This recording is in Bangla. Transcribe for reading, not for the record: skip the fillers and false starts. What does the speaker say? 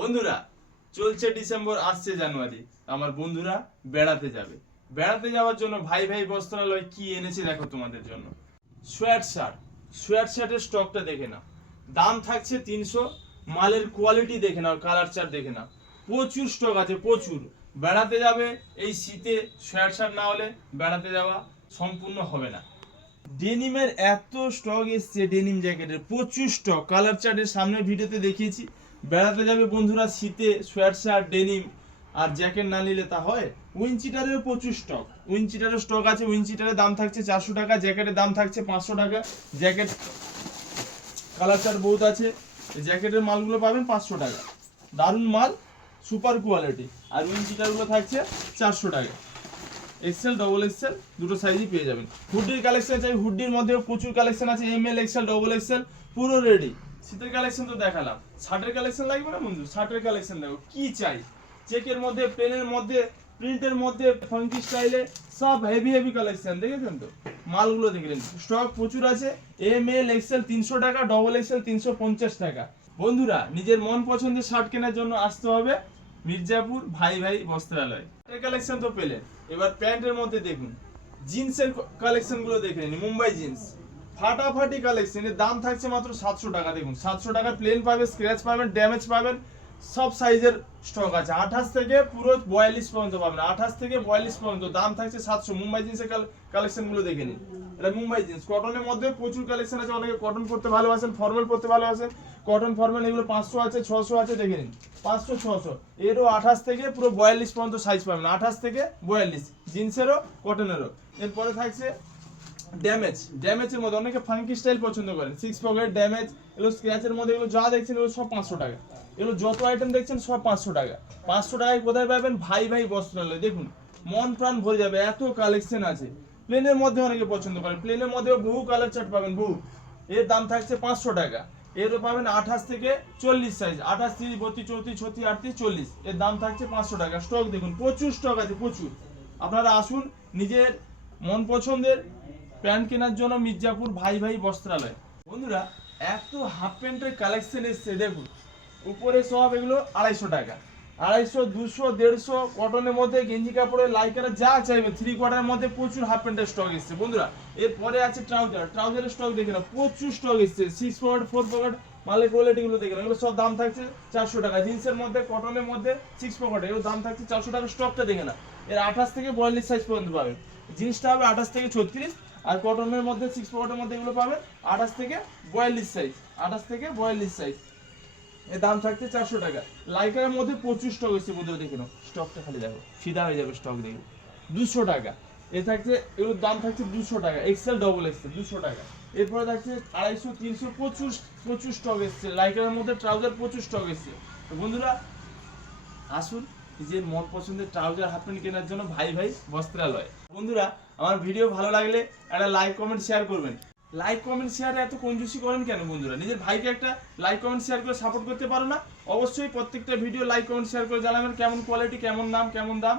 বন্ধুরা, চলছে ডিসেম্বর, আসছে জানুয়ারি। আমার বন্ধুরা বেড়াতে যাওয়ার জন্য ভাই ভাই বস্ত্রালয় কি এনেছে দেখো তোমাদের জন্য। সোয়াট শার্টের স্টকটা দেখে নাও। দাম থাকছে 300। মালের কোয়ালিটি দেখে নাও, কালার চার্ট দেখে নাও। প্রচুর স্টক আছে, প্রচুর। বেড়াতে যাবে এই শীতে, সোয়াট শার্ট না হলে বেড়াতে যাওয়া সম্পূর্ণ হবে না। ডেনিমের এত স্টক এসছে, ডেনিম জ্যাকেটের প্রচুর স্টক। কালার চার্টের সামনের ভিডিওতে দেখিয়েছি। বেড়াতে যাবে বন্ধুরা শীতে, সোয়াট শার্ট, ডেনিম আর জ্যাকেট না নিলে তা হয়। উইনচিটারের প্রচুর স্টক, উইনচিটারের স্টক আছে। উইনচিটারের দাম থাকছে 400 টাকা, জ্যাকেটের দাম থাকছে 500 টাকা। জ্যাকেট কালার চার্ট বহুত আছে। জ্যাকেটের মালগুলো পাবেন 500 টাকা, দারুণ মাল, সুপার কোয়ালিটি। আর উইনচিটারগুলো থাকছে 400 টাকা। এক্সেল, ডবল এক্সেল দুটো সাইজই পেয়ে যাবেন। হুডির কালেকশন চাই, হুডির মধ্যেও প্রচুর কালেকশন আছে। এমএল, এক্সেল, ডবল এক্সেল পুরো রেডি। শীতের কালেকশন তো দেখালাম, শার্টের কালেকশন লাগবে না বন্ধু? শার্টের কালেকশন দেখো কি চাই। চেকের মধ্যে, প্লেনের মধ্যে, প্রিন্টের মধ্যে, ফাঙ্কি স্টাইলে সব হেভি হেভি কালেকশন। দেখেছেন তো মালগুলো? দেখলেন স্টক প্রচুর আছে। এমএল, এক্সেল 300 টাকা, ডবল এক্সেল 350 টাকা। বন্ধুরা, নিজের মন পছন্দের শার্ট কেনার জন্য আসতে হবে মির্জাপুর ভাই ভাই বস্ত্রালয়। কালেকশন তো পেলেন, এবার প্যান্টের মধ্যে দেখুন। জিন্সের কালেকশন গুলো দেখে নিন। মুম্বাই জিন্স ফাটাফাটি কালেকশন, এর দাম থাকছে মাত্র 700 টাকা। দেখুন 700 টাকা প্লেন পাবেন, স্ক্র্যাচ পাবেন, ড্যামেজ পাবেন, সব সাইজের স্টক আছে। 28 থেকে পুরো 42 পর্যন্ত পাবেন। 28 থেকে 42 পর্যন্ত দাম থাকছে 700। মুম্বাই জিন্সের কালেকশন গুলো দেখে নিন। এটা মুম্বাই জিন্স। কটনের মধ্যে প্রচুর কালেকশন আছে। অনেকে কটন পরতে ভালোবাসেন, ফর্মাল পরতে ভালোবাসেন। কটন ফর্মাল এগুলো 500 আছে, 600 আছে, দেখে নিন। 500, 600 এরও 28 থেকে পুরো 42 পর্যন্ত সাইজ পাবেন। 28 থেকে 42 জিন্সেরও, কটনেরও। এরপরে থাকছে ড্যামেজের মধ্যে অনেকে ফাঙ্কি স্টাইল পছন্দ করেন। 6 পকেট ড্যামেজ, এগুলো স্ক্র্যাচের মধ্যে, এগুলো যা দেখছেন এগুলো সব 500 টাকা। এগুলো যত আইটেম দেখছেন সব 500 টাকা। 500 টাকায় কোথায় পাবেন? ভাই ভাই বস্ত্রালয়। দেখুন মন প্রাণ ভরে যাবে, এত কালেকশন আছে। প্লেনের মধ্যে অনেকে পছন্দ করেন, প্লেনের মধ্যেও বহু কালার চার্ট পাবেন, বহু। এর দাম থাকছে 500 টাকা। এরও পাবেন 28 থেকে 40 সাইজ, 28, 30, 32, 34, 36, 38, 40। এর দাম থাকছে 500 টাকা। স্টক দেখুন, প্রচুর স্টক আছে, প্রচুর। আপনারা আসুন নিজের মন পছন্দের প্যান্ট কেনার জন্য মির্জাপুর ভাই ভাই বস্ত্রালয়। বন্ধুরা, এত হাফ প্যান্টের কালেকশন এসছে দেখুন। উপরে সব এগুলো 250 টাকা, 250, 200, 150। কটনের মধ্যে, গেঞ্জি কাপড়ের, লাইকারের যা চাইবে, 3 কোয়ার্টারের মধ্যে প্রচুর হাফ প্যান্টের স্টক এসছে বন্ধুরা। এরপরে আছে ট্রাউজারের স্টক দেখে না, প্রচুর স্টক এসছে। 6 পকেট, 4 পকেট মালের কোয়ালিটি গুলো দেখে না, এগুলো সব দাম থাকছে 400 টাকা। জিন্সের মধ্যে, কটনের মধ্যে, 6 পকেট, এগুলো দাম থাকছে 400 টাকা। স্টকটা দেখে না, এর 28 থেকে 42 সাইজ পর্যন্ত পাবেন। জিন্সটা হবে 28 থেকে 36, আর কটনের মধ্যে, 6 পকেটের মধ্যে এগুলো পাবেন 28 থেকে 42 সাইজ, 28 থেকে 42 সাইজ। এর দাম থাকছে 400 টাকা। লাইকারের মধ্যে প্রচুর স্টক এসেছে বন্ধুরা, দেখে নাও। স্টকটা খালি দেখো, ফিদা হয়ে যাবে স্টক দেখে। 200 টাকা এ থাকছে, এগুলোর দাম থাকছে 200 টাকা। এক্সেল, ডবল এক্সেল 200 টাকা। এরপরে থাকছে 250, 300, প্রচুর স্টক এসছে। লাইকারের মধ্যে ট্রাউজার প্রচুর স্টক এসছে। তো বন্ধুরা আসুন নিজের মন পছন্দের ট্রাউজার হাফ প্যান্ট কেনার জন্য ভাই ভাই বস্ত্রালয়। বন্ধুরা, আমার ভিডিও ভালো লাগলে একটা লাইক, কমেন্ট, শেয়ার করবেন। লাইক, কমেন্ট, শেয়ারে এত কঞ্জুসি করেন কেন বন্ধুরা? নিজের ভাইকে একটা লাইক, কমেন্ট, শেয়ার করে সাপোর্ট করতে পারো না? অবশ্যই প্রত্যেকটা ভিডিও লাইক, কমেন্ট, শেয়ার করে জানাবেন কেমন কোয়ালিটি, কেমন দাম।